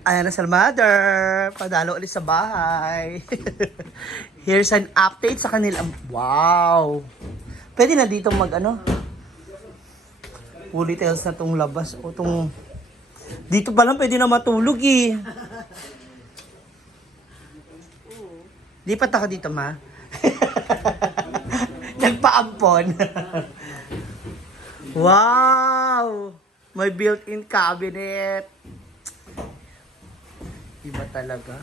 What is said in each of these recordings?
Ayan na sa mother. Padalo ulit sa bahay. Here's an update sa kanila. Wow! Pwede na dito mag ano? Woolly Tales na tong labas. O tong... Dito pa lang pwede na matulog eh. Lipat ako dito, ma. Nagpaampon. Wow! May built-in cabinet. Iba talaga.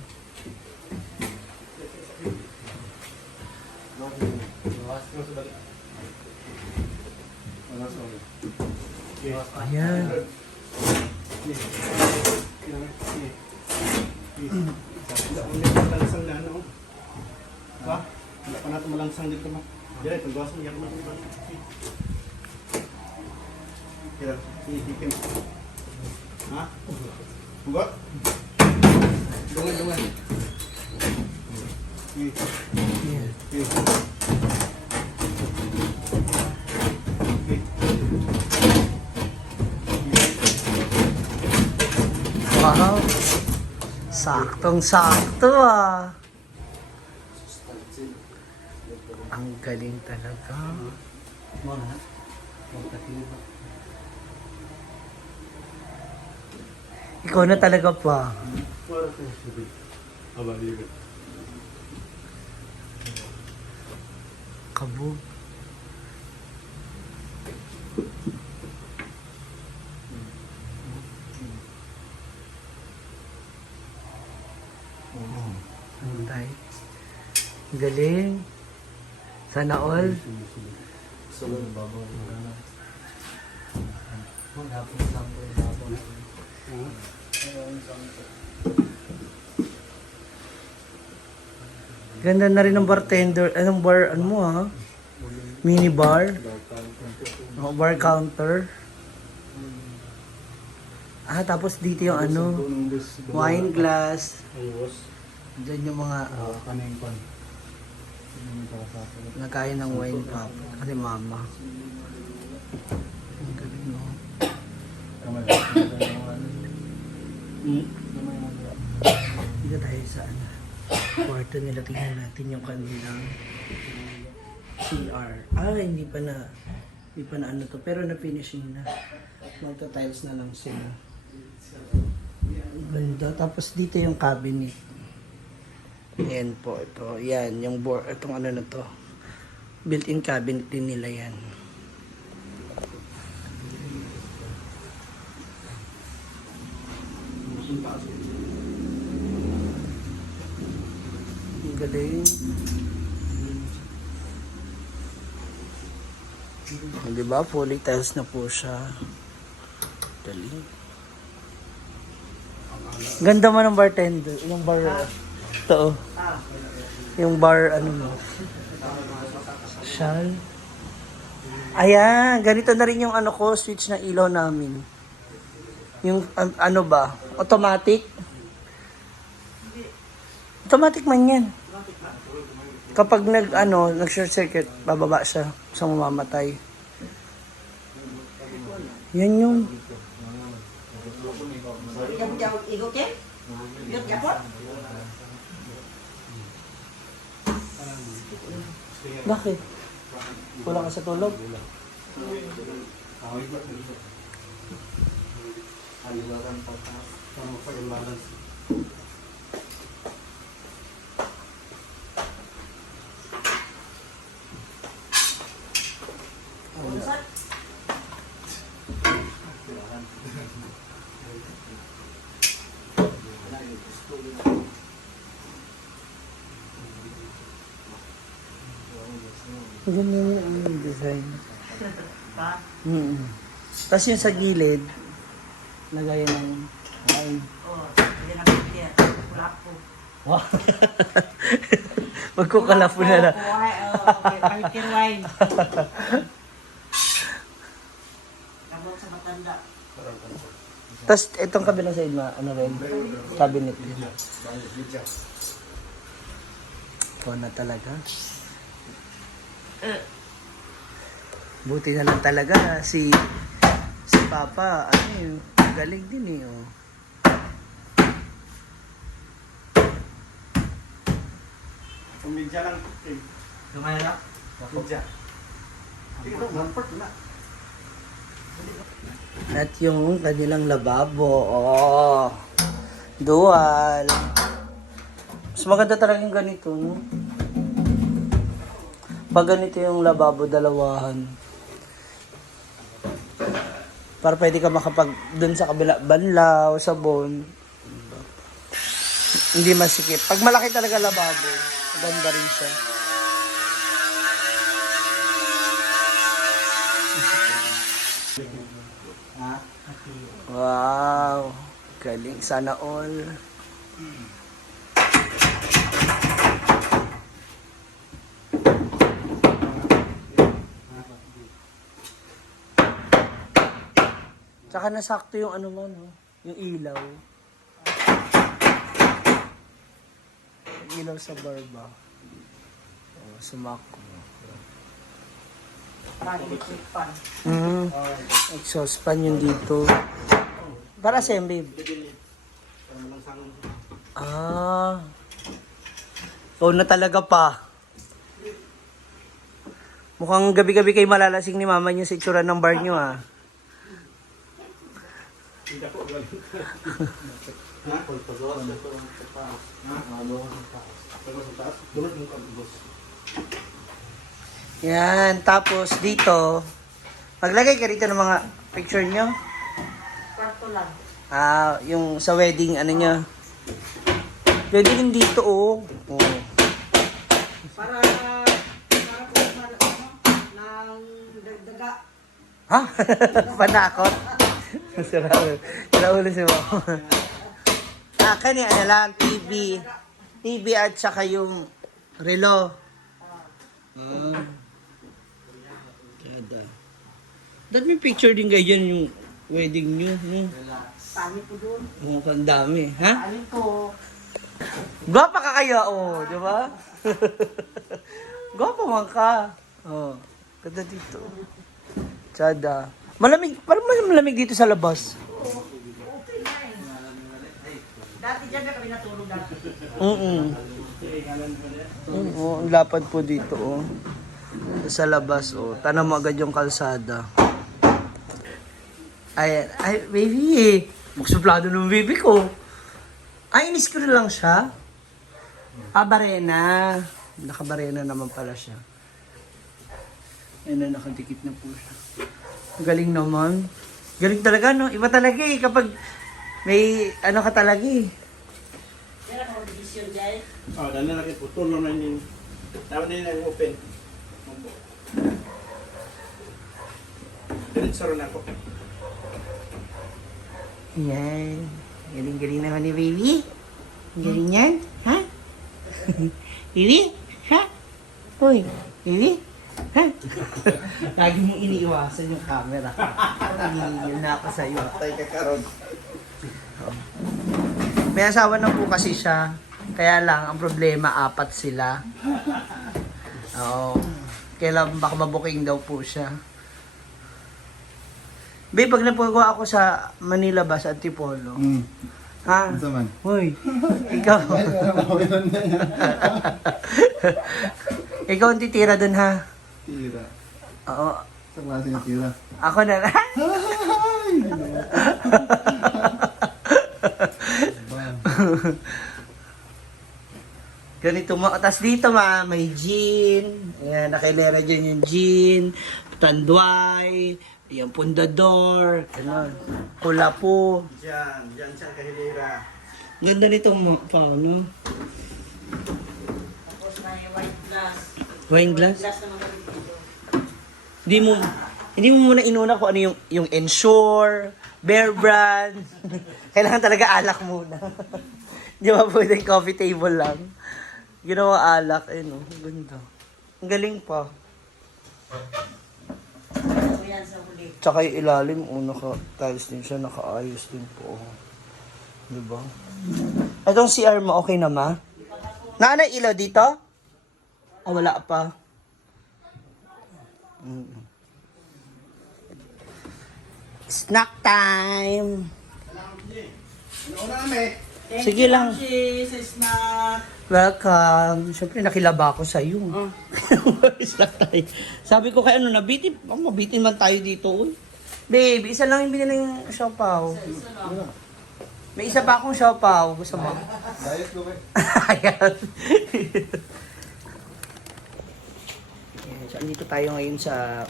Ayan. Malangsang na ano. Ba? Wala pa natin malangsang dito ma. Diyan, paggawas mo yan mo. Kira, iipikin. Ha? Bugat? Dungan. Wow. Saktong-sakto ah. Ang galing talaga. Ikaw na talaga pa. Kabog. Antay. Galing. Sana all. Ganda na rin ng bartender. Anong bar? Ano mo ha? Mini bar. Oh, bar counter. Ah, tapos dito yung ano, wine glass. Diyan yung mga nakain ng wine pop. Kasi mama. Ang galing no. Dito tayo sa ano, kwarto nila. Tingnan natin yung kanilang CR. Ah, hindi pa na ano to. Pero na-finishing na. Magta-tiles na lang sila. Ganda. Tapos dito yung cabinet. Yan po, ito. Yan, yung board, itong ano na to. Built-in cabinet din nila yan. Ang galing. Diba? Fully tiles na po siya. Galing. Ganda mo ng bartender. Yung bar... Ito. Yung bar, ano mo. Shal. Ayan. Ganito na rin yung ano ko, switch na ilaw namin. Yung ano ba? Automatic? Automatic man yan. Kapag nag-short circuit, bababa siya sa mamamatay. Yan yung... Bakit? Kulang ka sa tulog? Ganda yung design. Tapos yung sa gilid, lagayan ng wine. Hindi na pwede. Wala po. Wow. Magkukalafo na lang. Palkir wine. Kabot sa matanda. Tapos itong kabilang side ano rin, cabinet din. Ito na talaga. Buti na lang talaga si Papa, galing din eh. Oh. Media lang. Gumaya na? Media. Tingnan mo, one part na. At yung kanilang lababo. Oh. Dual. Mas maganda talaga yung ganito, no? Pag ganito yung lababo, dalawahan. Para pwede ka makapag dun sa kabila, banlaw, sabon. Hindi masikip. Pag malaki talaga lababo, maganda rin siya. Ha? Wow. Galing. Sana all. Tsaka nasakto yung ano mo, no? Yung ilaw. Yung ilaw sa barba. Oh, sumakto. Para electric fan. Exhaust fan yun dito. Para sa'yo, babe. Ah. Ikaw na talaga pa. Mukhang gabi-gabi kayo malalasing ni mama niyo sa itsura ng bar niyo, ah. Yan, tapos dito, maglagay ka rito ng mga picture nyo. Kwarto lang. Ah, yung sa wedding, ano nyo. Pwede rin dito, oh. Oh. Para po ng dagdaga. Ha? Panakot? Sira ulo si mama. Kani, ano lang, TV. TV at saka yung relo. Kada. Dahil may picture din kayo dyan yung wedding nyo. No? Sami po doon. Mukhang dami. Ha? Sami po. Gwapa ka kaya, oh. Di ba? Gwapa man ka. Oh. Ganda dito. Tsada. Malamig. Parang malamig dito sa labas. Okay na eh. Dati dyan na kami natulog dati. Oo, ang lapad po dito, oh. Sa labas, oh. Tanam mo agad yung kalsada. Ay, baby. Magsuplado ng baby ko. Ay, in-screw lang siya. Barena. Nakabarena naman pala siya. Ayun na, nakadikit na po siya. Galing naman. Galing talaga, no? Iba talaga eh. Kapag may ano ka talaga eh. Yan ako division guys. Dahil na laki putol naman yung dapat nila yung open. Diretso rin ako. Yan. Galing-galing naman ni baby. Galing yan. Ha? Baby? Ha? Uy, baby? Ha? Lagi mong iniiwasan yung camera. Nagigil na ako sa'yo. Tay ka karon. May asawa na po kasi siya. Kaya lang, ang problema, 4 sila. Oo. Kailan baka mabuking daw po siya. Babe, pag napagawa ako sa Manila ba, sa Antipolo. Ha? Ito man. Hoy, ikaw. Ikaw ang titira dun, ha? Tira. Oo. Sa klase ng tira. Ako na lang. Ganito mo. Tapos dito may gin. Ayan, nakailera dyan yung gin. Tanduay. Yung pundador. Ganon. Pula po. Diyan siya kahilira. Ganda nito mo pa, no? Tapos may white glass. Wine glass. Glass naman kami dito. Hindi mo muna inuna kung ano yung Ensure, Bear Brand. Kailangan talaga alak muna. Di ba pwede coffee table lang? Ginawa alak, no? Ganda. Ang galing pa. So yan sa huli. Tsaka yung ilalim, naka-tiles din siya, naka-ayos din po. Di ba? Itong CR mo, okay na ma? Naanay ilaw dito? Wala pa. Snack time! Ano na kami? Sige lang. Sis na. Welcome. Siyempre, nakilaba ako sa iyo. Sabi ko kay ano, nabitin. Mabitin man tayo dito. Uy. Babe, isa lang yung binili yung siopaw. May isa pa akong siopaw. Gusto mo? Diet ko kayo. Ayan. So, andito tayo ngayon sa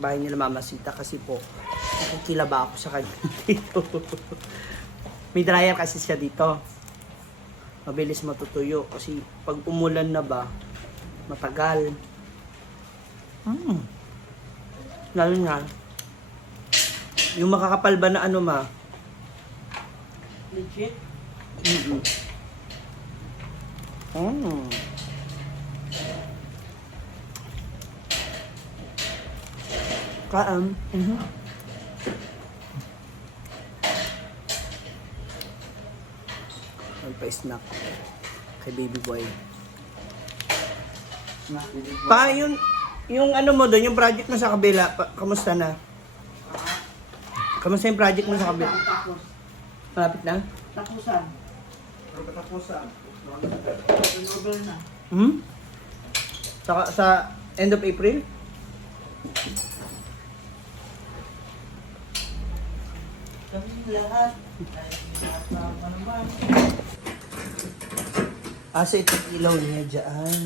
bahay nila Mama Sita kasi po nakikilaba ako sa kanya dito. May dryer kasi siya dito. Mabilis matutuyo kasi pag umulan na ba, matagal. Lalo na, yung makakapal ba na ano ma? Legit. Kaam. Magpa-snack kay baby boy. Pa, yung ano mo doon, yung project mo sa kabila, kamusta na? Kamusta yung project mo sa kabila? Tapos. Malapit na? Tapusan. Pero katapusan. Renewable na. Sa end of April? Kaming lahat. Ano ba? Asa itong ilaw niya dyan.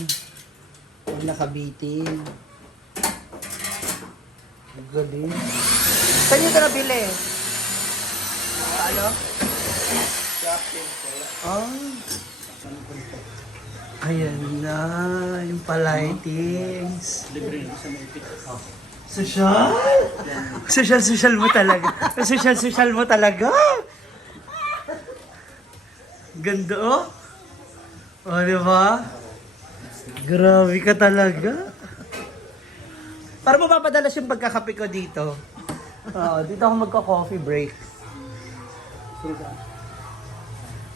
Huwag nakabitin. Ang galing. Saan nyo ito nabili? Ano? Ayan na, yung palightings. Libre sa may pick. Social? Social mo talaga. Social mo talaga. Ganda oh. O, di ba? Grabe ka talaga. Para mapapadalas yung pagkakape ko dito. Dito ako magka-coffee break.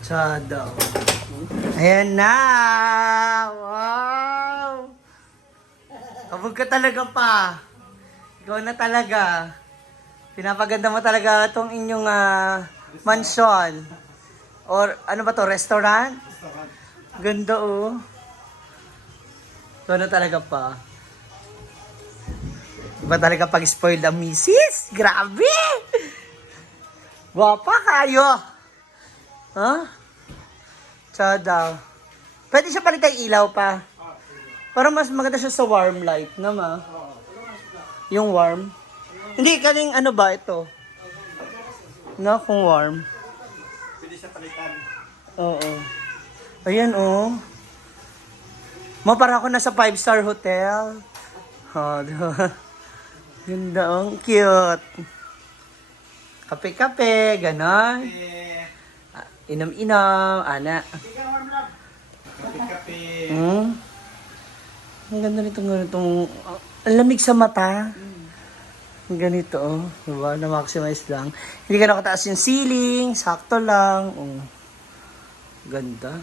Tsada. Ayan na! Wow! Kabog ka talaga pa. Ikaw na talaga. Pinapaganda mo talaga itong inyong mansion. Or ano ba to? Restaurant? Ganda oh. Ikaw na talaga pa. Iba talaga pag-spoiled ang misis. Grabe! Gwapa kayo. Ha? Tsada. Pwede siya palitan ilaw pa. Para mas maganda siya sa warm light naman. Yung warm. Hindi, kaning ano ba ito? Na, kung warm. Pwede siya palitan. Oo. Ayan oh. Para ako nasa 5-star hotel. Diba? Ganda oh. Cute. Kape-kape, ganon. Inom-inom, ana. Kape-kape. Ang ganda nitong ang lamig sa mata. Ang ganito, oh. Diba? Na-maximize lang. Hindi ka nakataas yung ceiling, sakto lang. Oh. Ganda.